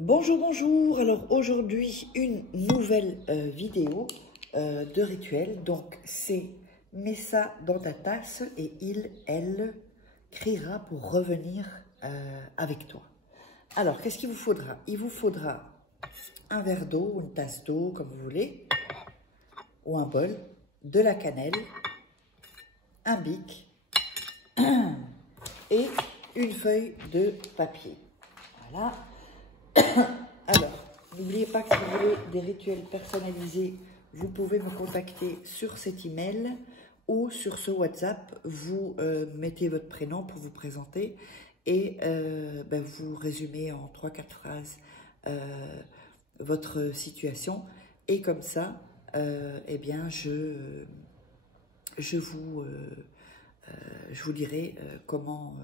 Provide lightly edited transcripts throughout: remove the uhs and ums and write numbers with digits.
Bonjour, bonjour. Alors aujourd'hui, une nouvelle vidéo de rituel. Donc c'est mets ça dans ta tasse et elle criera pour revenir avec toi. Alors qu'est-ce qu'il vous faudra? Il vous faudra un verre d'eau ou une tasse d'eau comme vous voulez, ou un bol, de la cannelle, un bic et une feuille de papier. Voilà. Alors, n'oubliez pas que si vous voulez des rituels personnalisés, vous pouvez me contacter sur cet email ou sur ce WhatsApp. Vous mettez votre prénom pour vous présenter et vous résumez en 3-4 phrases votre situation. Et comme ça, eh bien, je vous dirai comment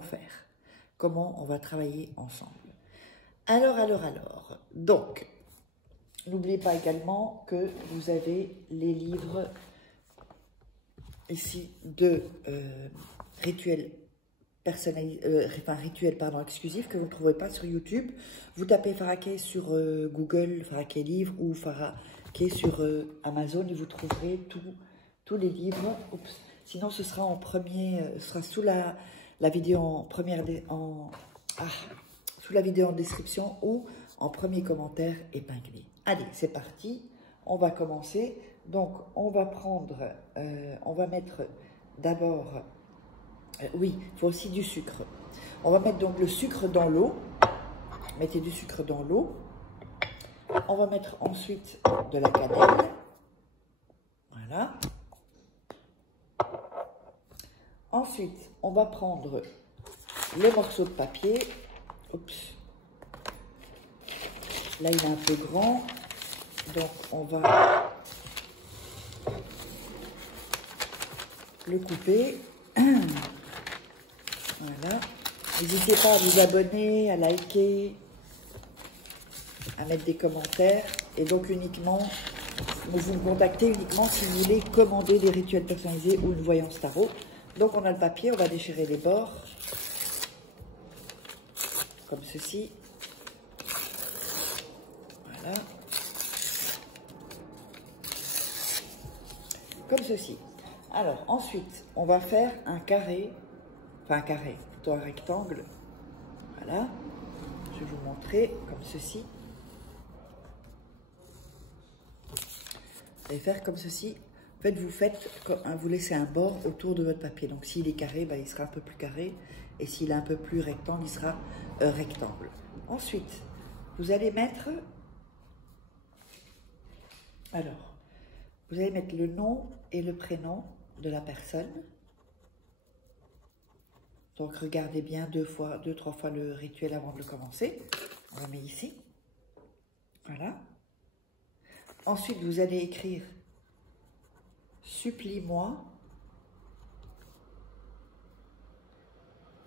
faire, comment on va travailler ensemble. Alors. Donc, n'oubliez pas également que vous avez les livres ici de rituels personnalisés, exclusifs que vous ne trouverez pas sur YouTube. Vous tapez Faraké sur Google, Faraké Livre ou Faraké sur Amazon et vous trouverez tous les livres. Oups. Sinon, ce sera en premier, ce sera sous la vidéo en première, sous la vidéo en description ou en premier commentaire épinglé. Allez, c'est parti. On va commencer. Donc, on va prendre, on va mettre d'abord, oui, il faut aussi du sucre. On va mettre donc le sucre dans l'eau. Mettez du sucre dans l'eau. On va mettre ensuite de la cannelle. Voilà. Ensuite, on va prendre les morceaux de papier. Oups. Là, il est un peu grand. Donc, on va le couper. Voilà. N'hésitez pas à vous abonner, à liker, à mettre des commentaires. Et donc, uniquement, vous me contactez uniquement si vous voulez commander des rituels personnalisés ou une voyance tarot. Donc, on a le papier, on va déchirer les bords. Comme ceci. Voilà. Comme ceci. Alors, ensuite, on va faire un carré, enfin un carré, plutôt un rectangle. Voilà. Je vais vous montrer comme ceci. Vous allez faire comme ceci. En fait, vous laissez un bord autour de votre papier. Donc, s'il est carré, il sera un peu plus carré. Et s'il est un peu plus rectangle, il sera rectangle. Ensuite, vous allez mettre... Alors, vous allez mettre le nom et le prénom de la personne. Donc, regardez bien deux, trois fois le rituel avant de le commencer. On le met ici. Voilà. Ensuite, vous allez écrire « Supplie-moi »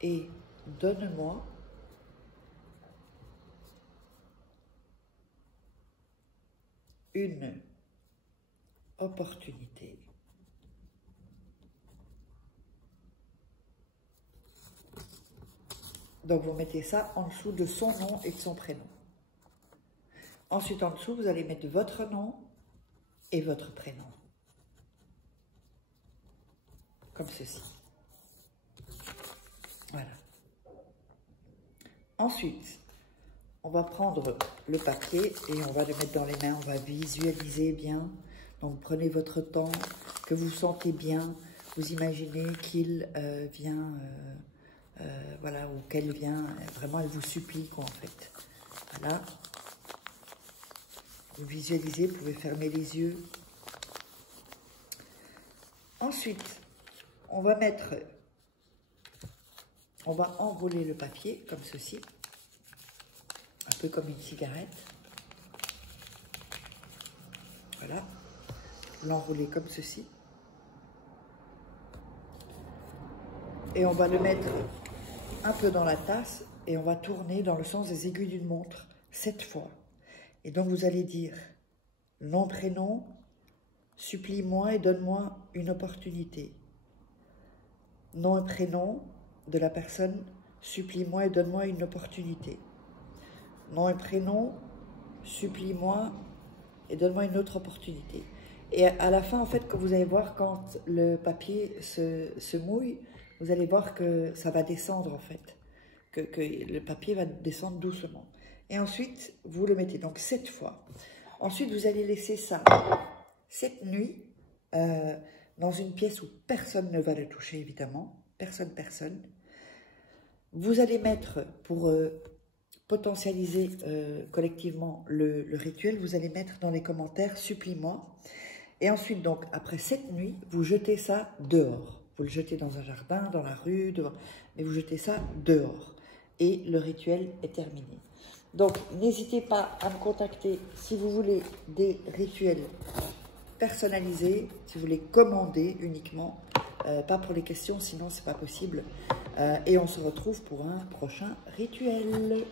et « Donne-moi » une opportunité. Donc, vous mettez ça en dessous de son nom et de son prénom. Ensuite, en dessous, vous allez mettre votre nom et votre prénom. Comme ceci. Voilà. Ensuite, on va prendre le papier et on va le mettre dans les mains. On va visualiser bien. Donc, prenez votre temps, que vous sentez bien. Vous imaginez qu'il vient, voilà, ou qu'elle vient. Vraiment, elle vous supplie, quoi, en fait. Voilà. Vous visualisez, vous pouvez fermer les yeux. Ensuite, on va enrouler le papier comme ceci, un peu comme une cigarette. Voilà, l'enrouler comme ceci. Et on va le mettre un peu dans la tasse et on va tourner dans le sens des aiguilles d'une montre 7 fois. Et donc, vous allez dire nom, prénom, supplie-moi et donne-moi une opportunité. Nom et prénom de la personne, supplie-moi et donne-moi une opportunité. nom et prénom, supplie-moi et donne-moi une autre opportunité. Et à la fin, en fait, quand vous allez voir, quand le papier se mouille, vous allez voir que ça va descendre, en fait. Que le papier va descendre doucement. Et ensuite, vous le mettez donc 7 fois. Ensuite, vous allez laisser ça cette nuit dans une pièce où personne ne va le toucher, évidemment. Personne. Vous allez mettre, pour potentialiser collectivement le rituel, vous allez mettre dans les commentaires « Supplie-moi ». Et ensuite, donc, après cette nuit, vous jetez ça dehors. Vous le jetez dans un jardin, dans la rue, dehors, mais vous jetez ça dehors. Et le rituel est terminé. Donc, n'hésitez pas à me contacter si vous voulez des rituels personnalisés, si vous voulez commander uniquement, pas pour les questions, sinon c'est pas possible. Et on se retrouve pour un prochain rituel.